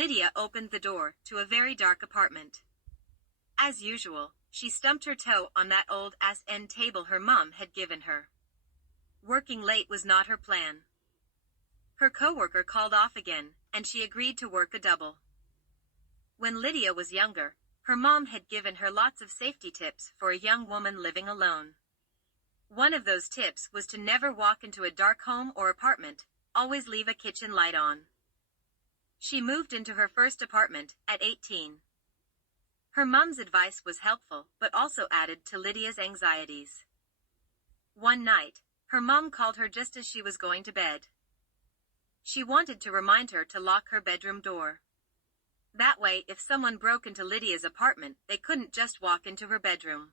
Lydia opened the door to a very dark apartment. As usual, she stumped her toe on that old-ass end table her mom had given her. Working late was not her plan. Her coworker called off again, and she agreed to work a double. When Lydia was younger, her mom had given her lots of safety tips for a young woman living alone. One of those tips was to never walk into a dark home or apartment, always leave a kitchen light on. She moved into her first apartment at 18. Her mom's advice was helpful, but also added to Lydia's anxieties. One night, her mom called her just as she was going to bed. She wanted to remind her to lock her bedroom door. That way, if someone broke into Lydia's apartment, they couldn't just walk into her bedroom.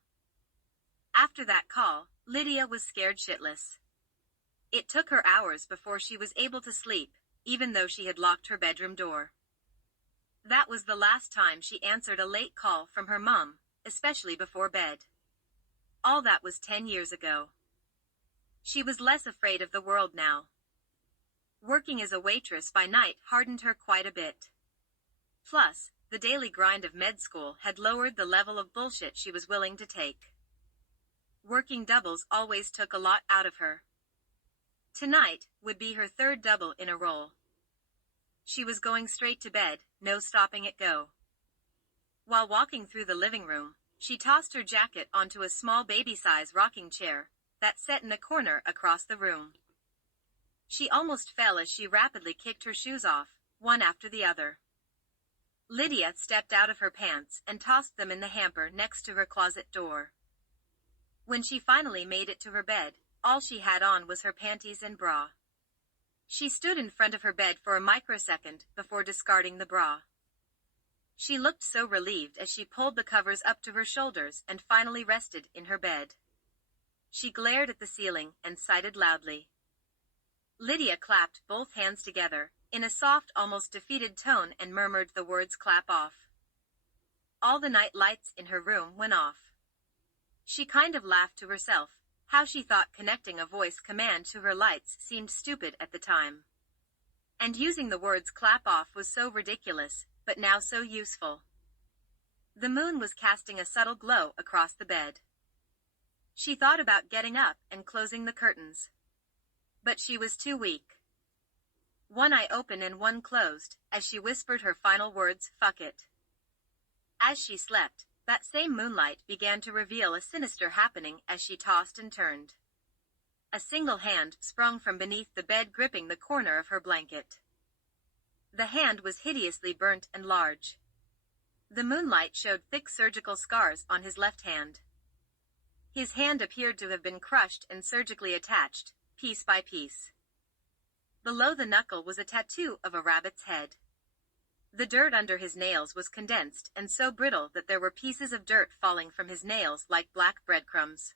After that call, Lydia was scared shitless. It took her hours before she was able to sleep, even though she had locked her bedroom door. That was the last time she answered a late call from her mom, especially before bed. All that was 10 years ago. She was less afraid of the world now. Working as a waitress by night hardened her quite a bit. Plus, the daily grind of med school had lowered the level of bullshit she was willing to take. Working doubles always took a lot out of her. Tonight would be her third double in a row. She was going straight to bed, no stopping it go. While walking through the living room, she tossed her jacket onto a small baby-size rocking chair that sat in a corner across the room. She almost fell as she rapidly kicked her shoes off, one after the other. Lydia stepped out of her pants and tossed them in the hamper next to her closet door. When she finally made it to her bed, all she had on was her panties and bra. She stood in front of her bed for a microsecond before discarding the bra. She looked so relieved as she pulled the covers up to her shoulders and finally rested in her bed. She glared at the ceiling and sighed loudly. Lydia clapped both hands together, in a soft, almost defeated tone, and murmured the words "clap off." All the night lights in her room went off. She kind of laughed to herself, how she thought connecting a voice command to her lights seemed stupid at the time. And using the words "clap off" was so ridiculous, but now so useful. The moon was casting a subtle glow across the bed. She thought about getting up and closing the curtains. But she was too weak. One eye open and one closed, as she whispered her final words, "Fuck it." As she slept, that same moonlight began to reveal a sinister happening as she tossed and turned. A single hand sprung from beneath the bed, gripping the corner of her blanket. The hand was hideously burnt and large. The moonlight showed thick surgical scars on his left hand. His hand appeared to have been crushed and surgically attached, piece by piece. Below the knuckle was a tattoo of a rabbit's head. The dirt under his nails was condensed and so brittle that there were pieces of dirt falling from his nails like black breadcrumbs.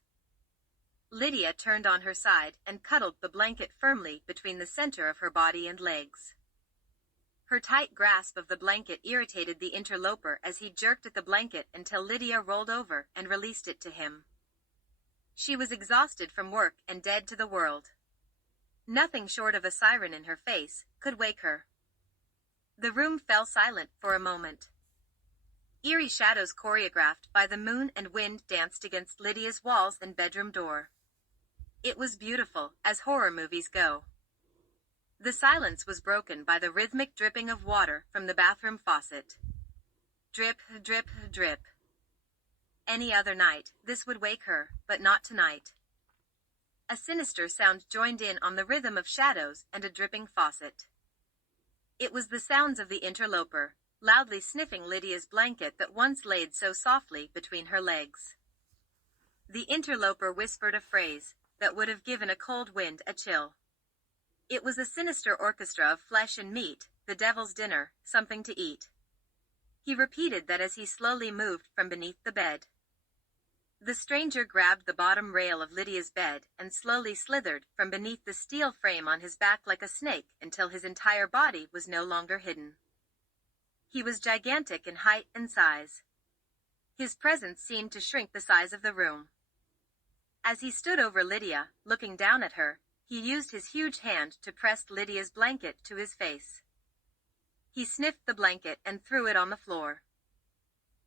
Lydia turned on her side and cuddled the blanket firmly between the center of her body and legs. Her tight grasp of the blanket irritated the interloper as he jerked at the blanket until Lydia rolled over and released it to him. She was exhausted from work and dead to the world. Nothing short of a siren in her face could wake her. The room fell silent for a moment. Eerie shadows choreographed by the moon and wind danced against Lydia's walls and bedroom door. It was beautiful, as horror movies go. The silence was broken by the rhythmic dripping of water from the bathroom faucet. Drip, drip, drip. Any other night, this would wake her, but not tonight. A sinister sound joined in on the rhythm of shadows and a dripping faucet. It was the sounds of the interloper, loudly sniffing Lydia's blanket that once laid so softly between her legs. The interloper whispered a phrase that would have given a cold wind a chill. It was a sinister orchestra of flesh and meat, the devil's dinner, something to eat. He repeated that as he slowly moved from beneath the bed. The stranger grabbed the bottom rail of Lydia's bed and slowly slithered from beneath the steel frame on his back like a snake until his entire body was no longer hidden. He was gigantic in height and size. His presence seemed to shrink the size of the room. As he stood over Lydia, looking down at her, he used his huge hand to press Lydia's blanket to his face. He sniffed the blanket and threw it on the floor.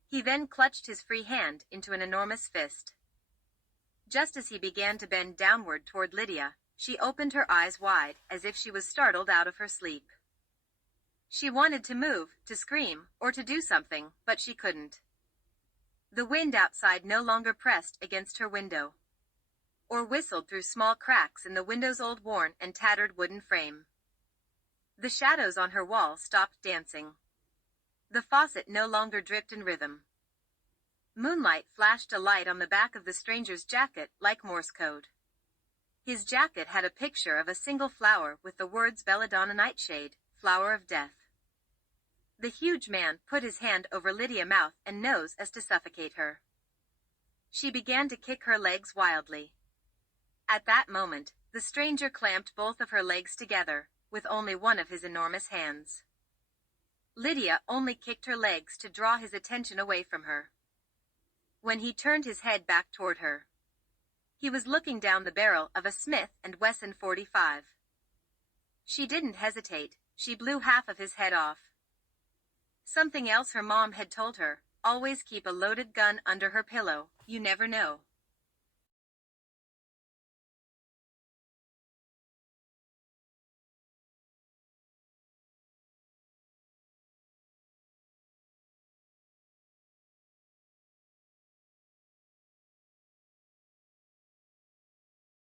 He then clutched his free hand into an enormous fist. Just as he began to bend downward toward Lydia, she opened her eyes wide, as if she was startled out of her sleep. She wanted to move, to scream, or to do something, but she couldn't. The wind outside no longer pressed against her window, or whistled through small cracks in the window's old worn and tattered wooden frame. The shadows on her wall stopped dancing. The faucet no longer dripped in rhythm. Moonlight flashed a light on the back of the stranger's jacket like Morse code. His jacket had a picture of a single flower with the words Belladonna Nightshade, Flower of Death. The huge man put his hand over Lydia's mouth and nose as to suffocate her. She began to kick her legs wildly. At that moment, the stranger clamped both of her legs together, with only one of his enormous hands. Lydia only kicked her legs to draw his attention away from her. When he turned his head back toward her, he was looking down the barrel of a Smith & Wesson .45. She didn't hesitate, she blew half of his head off. Something else her mom had told her, always keep a loaded gun under her pillow, you never know.